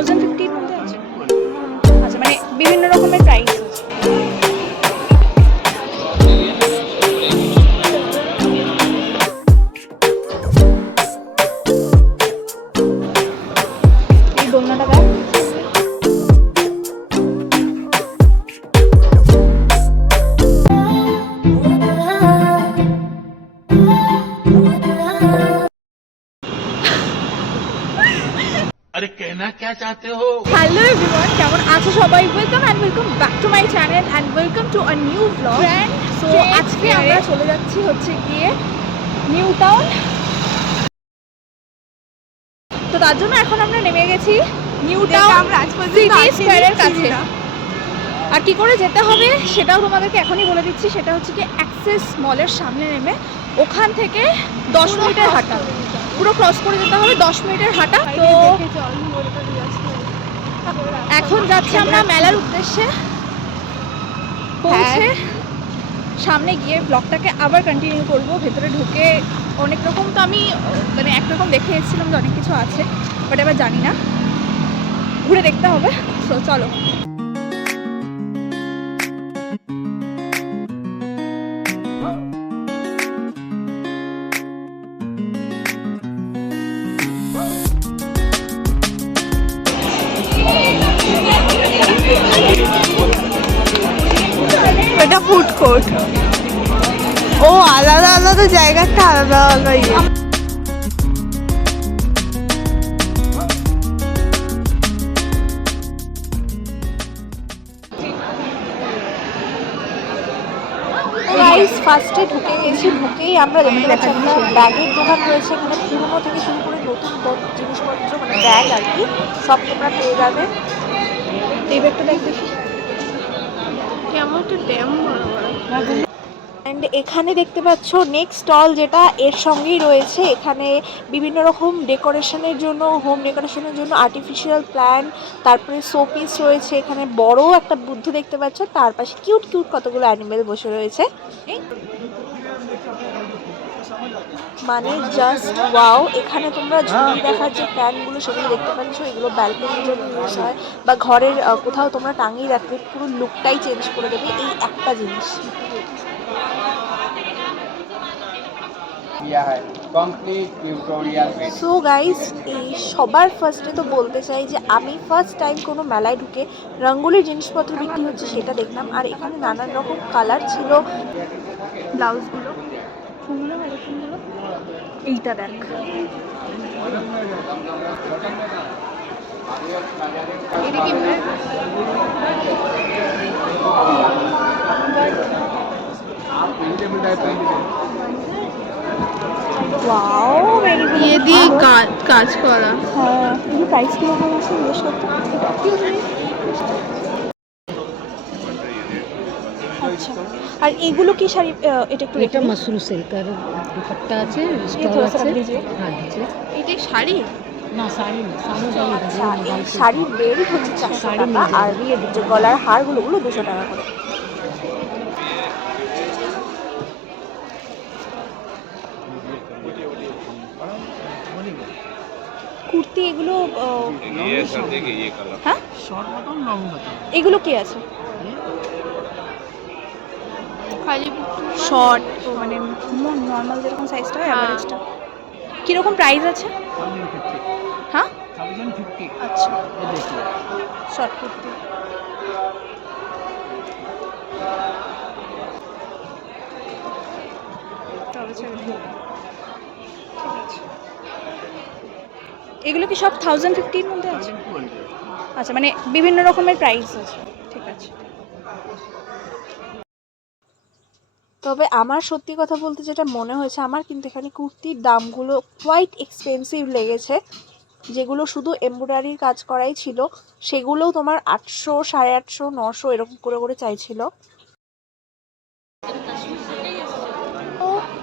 1050 মধ্যে আছে। আচ্ছা, মানে বিভিন্ন রকমের প্রাইস আছে। এই দোলনাটা দেখ। अरे कहना क्या चाहते हो? হ্যালো এভরিওয়ান, কেমন আছো সবাই? Welcome back to my channel and welcome to a new blog. So আজকে আমরা চলে যাচ্ছি হচ্ছে গিয়ে নিউ টাউন। তো তার জন্য এখন আমরা নেমে গেছি নিউ টাউন সিটি স্কয়ারের কাছে। আর কি করে যেতে হবে সেটাও তোমাদেরকে এখনই বলে দিচ্ছি। সেটা হচ্ছে কি অ্যাক্সেস মলের সামনে নেমে ওখান থেকে 10 মিনিটের হাঁটা, পুরো ক্রস করে যেতে হবে 10 মিনিটের হাঁটা। তো এখন যাচ্ছি আমরা মেলার উদ্দেশ্যে। পৌঁছে সামনে গিয়ে ব্লগটাকে আবার কন্টিনিউ করব। ভেতরে ঢুকে অনেক রকম, তো আমি মানে একরকম দেখে এসেছিলাম যে অনেক কিছু আছে, বাট এবার জানি না, ঘুরে দেখতে হবে। তো চলো। এটা ফুড কোর্ট। ও আলাদা আলাদা জায়গাটা আলাদা আলাদা ইয়ে। গাইস, ফার্স্টে ঢুকে গেছি। ঢুকেই আমরা দেখতে পাচ্ছি একটা ব্যাগের দোকান রয়েছে। এখানে পুরনো থেকে শুরু করে নতুন জিনিসপত্র, মানে ব্যাগ আর কি, সব তোমরা পেয়ে যাবে। এই ব্যাগটা দেখি কেমন একটা ড্যাম অ্যান্ড এখানে দেখতে পাচ্ছ নেক্সট স্টল, যেটা এর সঙ্গেই রয়েছে। এখানে বিভিন্ন রকম ডেকোরেশনের জন্য, হোম ডেকোরেশনের জন্য আর্টিফিশিয়াল প্ল্যান্ট, তারপরে শোপিস রয়েছে। এখানে বড় একটা বুদ্ধ দেখতে পাচ্ছ, তার পাশে কিউট কিউট কতগুলো অ্যানিমেল বসে রয়েছে। মানে জাস্ট ওয়াও। এখানে তোমরা ঝুড়ি দেখার যে প্ল্যান্টগুলো সেগুলো দেখতে পাচ্ছ, এগুলো ব্যালকনির জন্য ইউজ হয়, বা ঘরের কোথাও তোমরা টাঙিয়ে রাখবে, পুরো লুকটাই চেঞ্জ করে দেবে এই একটা জিনিস। সো গাইস, এই সবার ফার্স্টে তো বলতে চাই যে আমি ফার্স্ট টাইম কোনো মেলায় ঢুকে রঙ্গোলির জিনিসপত্র বিক্রি হচ্ছে সেটা দেখলাম। আর এখানে নানান রকম কালার ছিল ব্লাউজগুলো। এইটা দেখ, ওয়াও, ইয়ে দিয়ে কাজ করা। হ্যাঁ, এই প্রাইস কিরকম আছে জিজ্ঞেস করতে। আচ্ছা, আর এগুলো কি শাড়ি? এটা একটু এটা মসরু সিল্কের দুপাট্টা আছে, ये স্টল थोड़ा सा আছে। रख दीजिए। হ্যাঁ দিচ্ছি। এটা শাড়ি না শাড়ি না, শাড়ি আচ্ছা, এই শাড়ির বেল্ট হচ্ছে 400 টাকা, আর যে গলার হারগুলো 200 টাকা করে। কুর্তি এগুলো হ্যাঁ, এগুলো কি আছে? খালি শর্ট, মানে নর্মাল যেরকম সাইজটা হয়, অ্যাভারেজটা কীরকম প্রাইস আছে? হ্যাঁ, আচ্ছা, শর্ট কুর্তি। এগুলো কি সব 1050 মধ্যে আছে? আচ্ছা, মানে বিভিন্ন রকমের প্রাইস আছে। ঠিক আছে। তবে আমার সত্যি কথা বলতে যেটা মনে হয়েছে, আমার কিন্তু এখানে কুর্তির দামগুলো কোয়াইট এক্সপেন্সিভ লেগেছে। যেগুলো শুধু এমব্রয়ডারির কাজ করাই ছিল সেগুলোও তোমার 800, 850, 900 এরকম করে করে চাইছিল।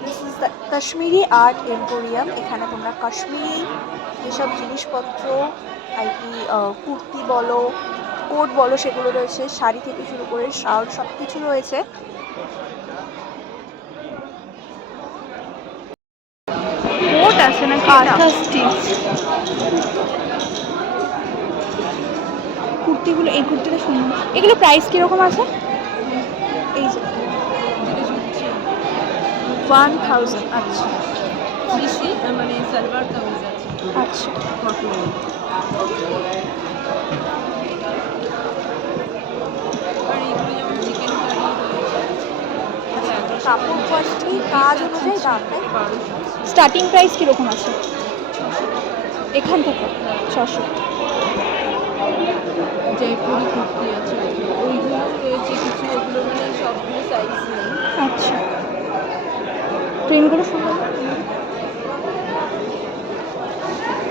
This is the Kashmiri art emporium. এখানে তোমরা কাশ্মীরি যেসব জিনিসপত্র, আর কি কুর্তি বলো, কোট বলো, সেগুলো রয়েছে। শাড়ি থেকে শুরু করে শার্ট সব কিছু রয়েছে। কোট আছে নাকি? কাঁথা স্টিচ। কুর্তিগুলো, এই কুর্তিটা সুন্দর। এগুলো প্রাইস কীরকম আছে? এই যে 1000। আচ্ছা মানে সালোয়ার কামিজ আছে। আচ্ছা। আর এগুলো যেমন চিকেন কারি কাপড় কোয়ালিটি কাজ অনুযায়ী দাম, তাই? স্টার্টিং প্রাইস কীরকম আছে এখান থেকে? 600। জয়পুরি কুর্তি আছে, ওইগুলো রয়েছে কিছু, ওগুলো মানে সবগুলো সাইজ নেই। আচ্ছা, প্রিন্টগুলো সুন্দর।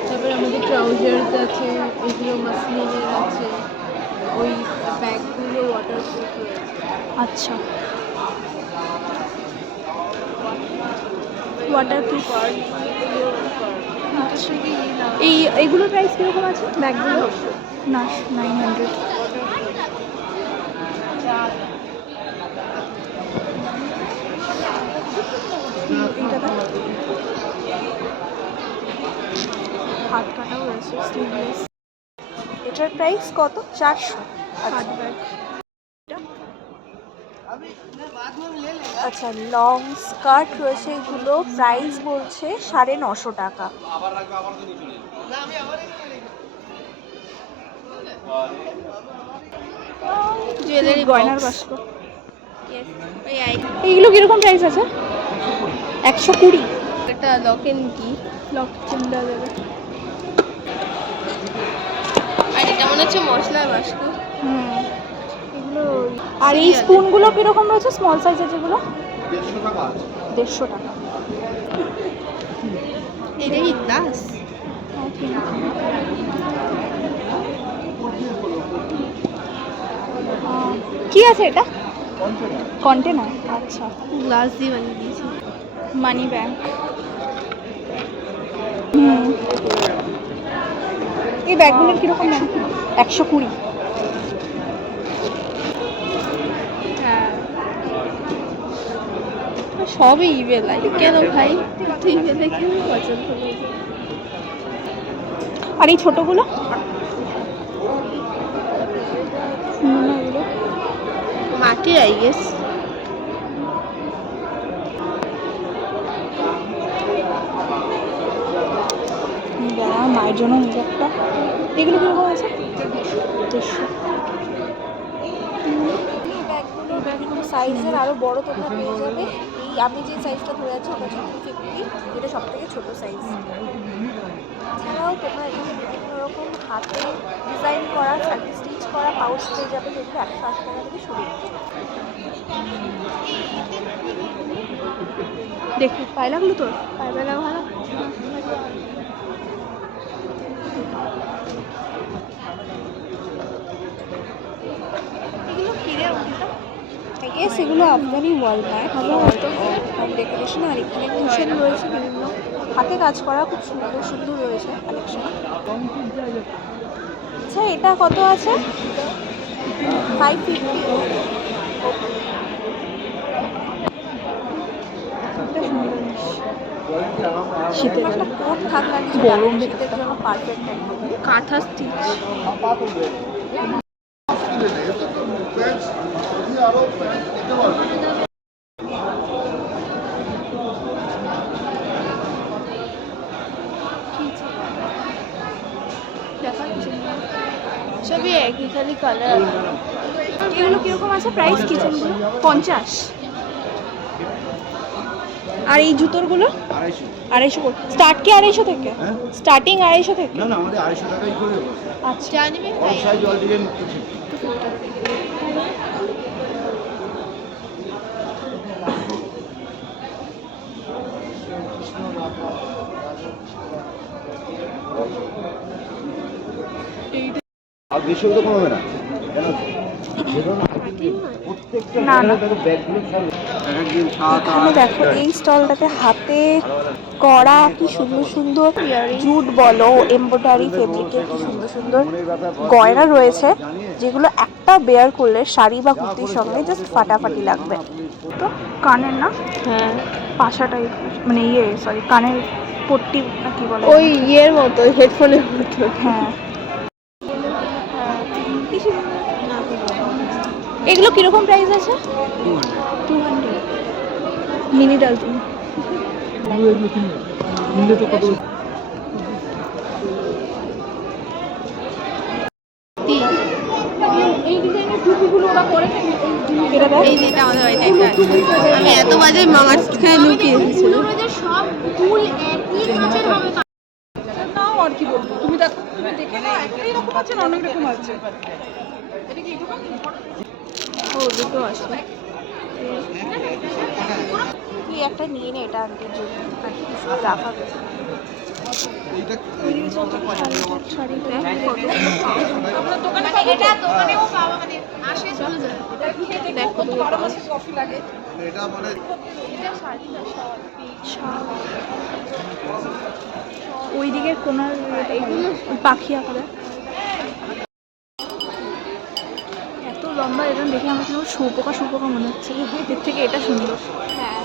তারপরে আমাদের ট্রাউজার্স আছে, এগুলো মাসলিনের আছে, ওই ব্যাগগুলো ওয়াটারপ্রুফ রয়েছে। আচ্ছা, ওয়াটারপ্রুফ। আচ্ছা, এইগুলোর প্রাইস কীরকম আছে ব্যাগগুলো? না, 900। হাত কাটাও রয়েছে, স্লিভলেস। এটার প্রাইস কত? 400। হাত ব্যাগ। আচ্ছা, লং স্কার্ট রয়েছে, এগুলো প্রাইস বলছে 950 টাকা। জুয়েলারি গয়নার বাস্ক। এইগুলো কিরকম প্রাইস আছে? 120। এটা লক এন্ড কি, লক চেন দেওয়া যাবে। আর এটা মনে হচ্ছে মশলার বাস্ক। এগুলো। আর এই স্পুনগুলো কিরকম রয়েছে স্মল সাইজের যেগুলো? 150 টাকা। এটা কি গ্লাস? কি আছে এটা? কন্টেনার। আচ্ছা, গ্লাস দিয়ে বানিয়ে দিয়েছি। মানি ব্যাংক। এই ব্যাগগুলোর কিরকম দাম? 120। হ্যাঁ, সবই ইবে লাগে কেন ভাই? তুই ইবে দেখে পছন্দ করবি। আর এই ছোটগুলো? মাটির আই গেস। মায়ের জন্য নিজ একটা। এগুলো কিরকম আছে? 150। ব্যাগগুলো বিভিন্ন সাইজের, আরও বড় তোমরা পেয়ে যাবে। এই আমি যে সাইজটা ধরে আছি ওটা হচ্ছে 250, যেটা সব থেকে ছোটো সাইজ। এছাড়াও তোমরা এখানে বিভিন্ন রকম হাতে ডিজাইন করা, স্টিচ করা পাউচ পেয়ে যাবে, যেগুলো 180 টাকা থেকে শুরু। দেখি পায়ে লাগলো তোর? পায়ে লাগা ভালো। এগুলো কিনে ওটা সেগুলো আফগানি ওয়ালমার্ট ডেকোরেশন। আর এখানে কুশন রয়েছে, বিভিন্ন হাতে কাজ করা খুব সুন্দর সুন্দর রয়েছে কালেকশন। আচ্ছা, এটা কত আছে? 550। শীতের একটা কোট থাকলে গরম শীতের জন্য পারফেক্ট একদম। কাঁথা স্টিচ। সবই একই, খালি কালার। এগুলো কিরকম আছে প্রাইস কিচেনগুলো? 50। আর এই জুতোরগুলো 250। স্টার্ট কি 250 থেকে? স্টার্টিং 250 থেকে? না না, আমাদের 250 টাকাই করে। আচ্ছা, জানিবি ভাই? সাইজ অল ডিজাইন কিছু। আর বেশি তো কমবে না কেন? না না, ব্যাগগুলো এখানে দেখো এই স্টলটাতে হাতে করা কি সুন্দর সুন্দর জুট বলো, এমব্রয়ডারি ফেব্রিকের কি সুন্দর সুন্দর গয়না রয়েছে, যেগুলো একটা বেয়ার করলে শাড়ি বা কুর্তির সঙ্গে জাস্ট ফাটাফাটি লাগবে। তো কানের না? হ্যাঁ, পাশা টাইপ, মানে সরি কানের পট্টি না কি বলে? ওই ইয়ের মতো, হেডফোনের মতো। হ্যাঁ, কিছু এগুলো কিরকম প্রাইস আছে? 200 মিনি ডালচিনি। এই ডিজাইনের টুপিগুলো ওরা করে নাকি? এটা দেখ। এই যেটা আমাদের বাড়িতে একটা আছে। আমি এত বাজে মামার খায় লুকিয়ে রেখেছিল। সব ফুল একই কাজের হবে। নাও আর কি বলবো, তুমি দেখো, তুমি দেখে নাও, একটাই রকম আছে না অনেক রকম আছে। এটা কি দোকান? ও দুটো আছে। তুই একটা নিয়ে নে, এটা আনতে জন্য আর কিছু রাখা গেছে। এটা দোকানেও পাওয়া, মানে আসে চলে যায়। দেখো তো 12 মাসের কফি লাগে। এটা মানে ওই দিকের কোনার এগুলো পাখি আঁকা দেয়। এত লম্বা, এরকম দেখে আমার কিন্তু শুঁপোকা শুঁপোকা মনে হচ্ছে। এর থেকে এটা সুন্দর। হ্যাঁ,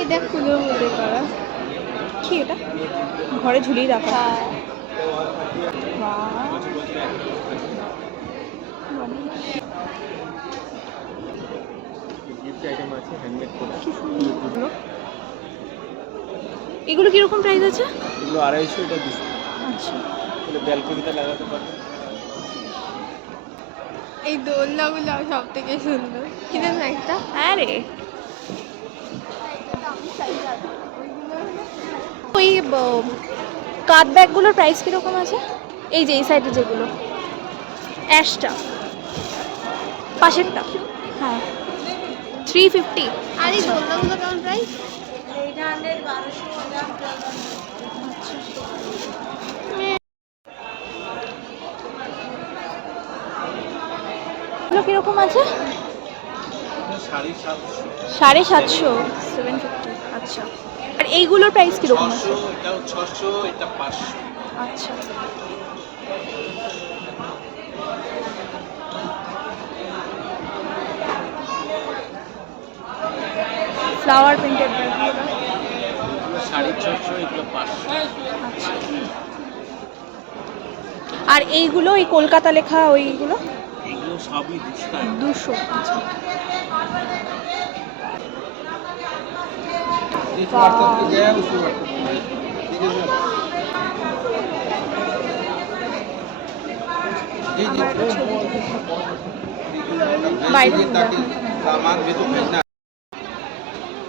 এই দেখ ফুলের মধ্যে করা। কি এটা? ঘরে ঝুলিয়ে রাখা। হ্যাঁ, বাহ। কি সুন্দর। এগুলো কিরকম প্রাইস আছে? এগুলো 250, এটা 200। আচ্ছা, এটা ব্যালকনিতে লাগাতে পারবে। এই দোলনাগুলো সব থেকে সুন্দর। কিনে না একটা? হ্যাঁ রে। ওই কাঠ ব্যাগগুলোর প্রাইস কিরকম আছে? এই যে এই সাইডে যেগুলো, অ্যাশটা পাশেরটা, হ্যাঁ 350। আর এই দোলনাগুলো কেমন প্রাইস? এগুলো কিরকম আছে? 750, 750, আচ্ছা। আর এইগুলোর প্রাইস কিরকম আছে? 600, এটাও 600, এটা 500। আচ্ছা, ফ্লাওয়ার প্রিন্টেড ব্যাগগুলো। এগুলো 650, এগুলো 500। আচ্ছা, আর এইগুলো এই কলকাতা লেখা ওইগুলো এগুলো সবই 200 টাকা। 200। আচ্ছা, বাইরে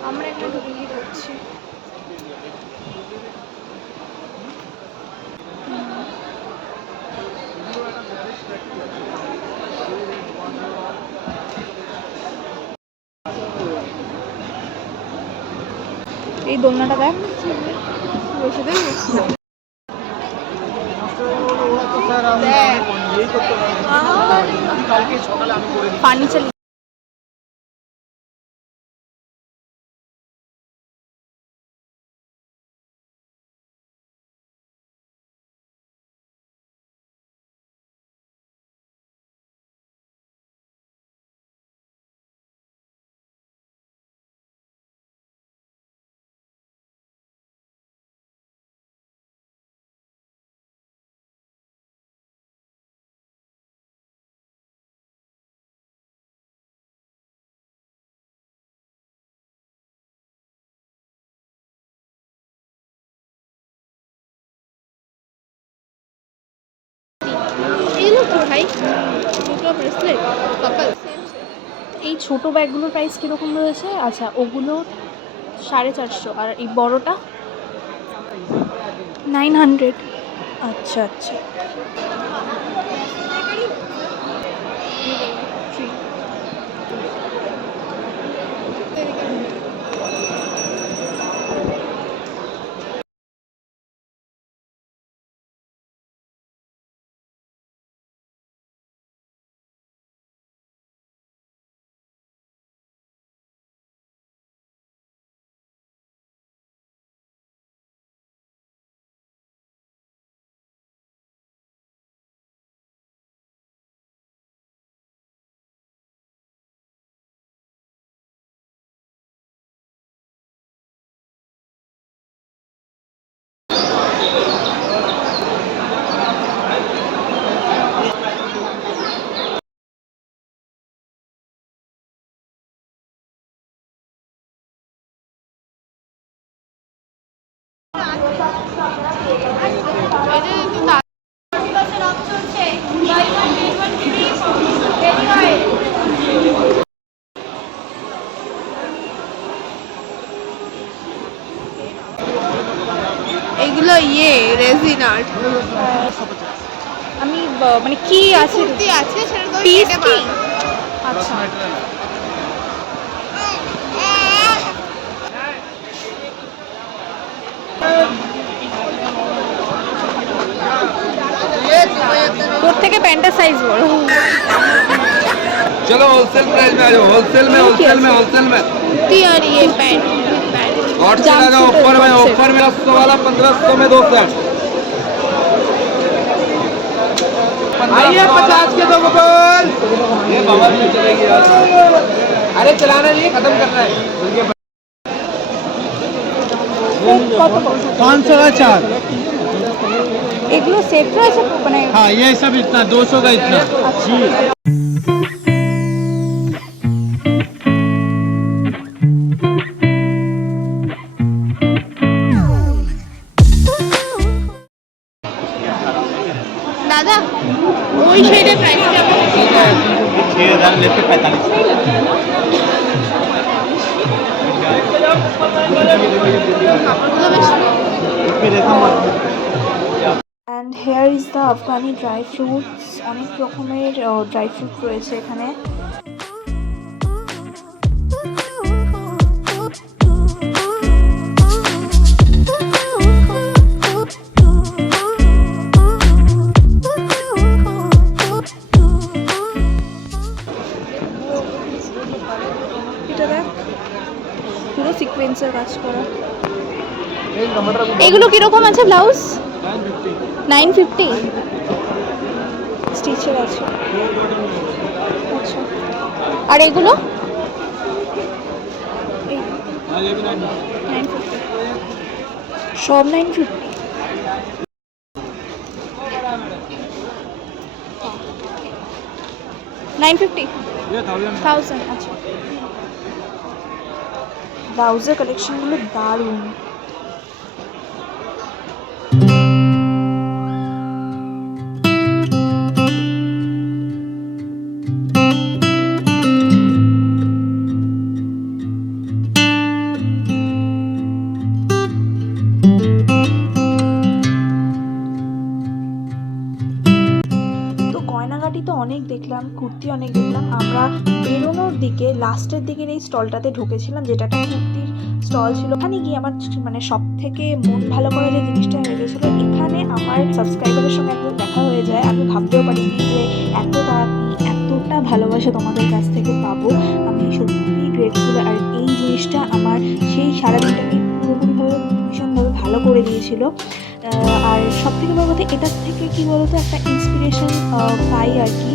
আমরা একটা ঢুকিয়ে দিচ্ছি। এই দোলনাটা দেখ, বসে দেখ। ফার্নিচার এগুলো কি ভাই? দুটো ব্রেসলেট কাপল। এই ছোট ব্যাগগুলোর প্রাইস কীরকম রয়েছে? আচ্ছা, ওগুলো 450, আর এই বড়টা 900। আচ্ছা আচ্ছা, এগুলো রেজিন আর্ট আমি মানে কি আছে কুর্তি আছে সেটা তো পিস কেটে কি? বানানো। আচ্ছা তোর থেকে প্যান্টের সাইজ বড়। चलो होलसेल प्राइस में आ जाओ, होलसेल में होलसेल में होलसेल में कुर्ती और ये पैंट पैंट और चला जाओ ऑफर में 1100 वाला 1500 में 2 सेट। आइए 50 के 2 बोतल। ये बाबा भी चलेगी यार। अरे चलाना नहीं, खत्म करना है। কত 500 का 4। এগুলো সেট রয়েছে মানে हाँ ये सब इतना 200 का इतना। দাদা ওই শেডের প্রাইস কেমন? 6000 लेके 45। কাপড়গুলো বেশ and hair is the Afghani dry fruits. অনেক রকমের ড্রাই ফ্রুট রয়েছে এখানে। এটা দেখ পুরো সিকোয়েন্সের কাজ করা। এগুলো কিরকম আছে ব্লাউজ? 950 স্টিচের আছে। আচ্ছা আর এগুলো? এই 950 সব 950। ये 1000 আচ্ছা। ব্লাউজের কালেকশনগুলো দারুণ। তো গয়নাগাটি তো অনেক দেখলাম, কুর্তি অনেক দেখলাম। আমরা বেরোনোর দিকে লাস্টের দিকের এই স্টলটাতে ঢুকেছিলাম, যেটা একটা কুর্তির স্টল ছিল। ওখানে গিয়ে আমার মানে সব থেকে মন ভালো করা যে জিনিসটা হয়ে গেছিলো, এখানে আমার সাবস্ক্রাইবারের সঙ্গে একদম দেখা হয়ে যায়। আমি ভাবতেও পারিনি যে এত তাড়াতাড়ি এতটা ভালোবাসা তোমাদের কাছ থেকে পাবো। আমি সত্যিই গ্রেটফুল। আর এই জিনিসটা আমার সেই সারাদিনটাকে পুরোপুরিভাবে ভীষণভাবে ভালো করে দিয়েছিল। আর সব থেকে বড় কথা, এটার থেকে কী বলতো একটা ইন্সপিরেশন পাই আর কি।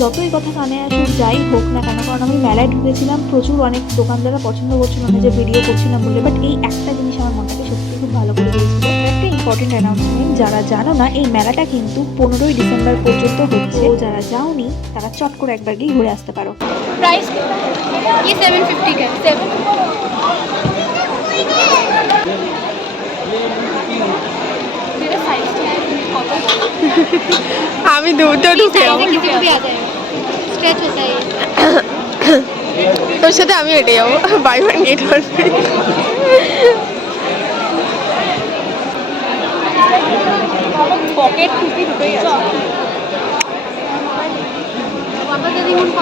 যতই কথা কানে আসুক যাই হোক না কেন, কারণ আমি মেলায় ঢুকেছিলাম, প্রচুর অনেক দোকানদাররা পছন্দ করছিল না যে ভিডিও করছিলাম বলে, বাট এই একটা জিনিস আমার মনটাকে সত্যি খুব ভালো করে দিয়েছিল। একটা ইম্পর্টেন্ট অ্যানাউন্সমেন্ট, যারা জানো না এই মেলাটা কিন্তু 15ই ডিসেম্বর পর্যন্ত হচ্ছে। ও যারা যাওনি তারা চট করে একবার গিয়ে ঘুরে আসতে পারো। প্রাইস ये 750 का 7 আমি দুটো ঢুকে যাবো। किसी को भी आ जाएगा स्ट्रेच होता है ये। তোর সাথে আমি হেঁটে যাবো, buy one get one free. Pocket টুপি দুটোই আছে। वापस यदि मुझको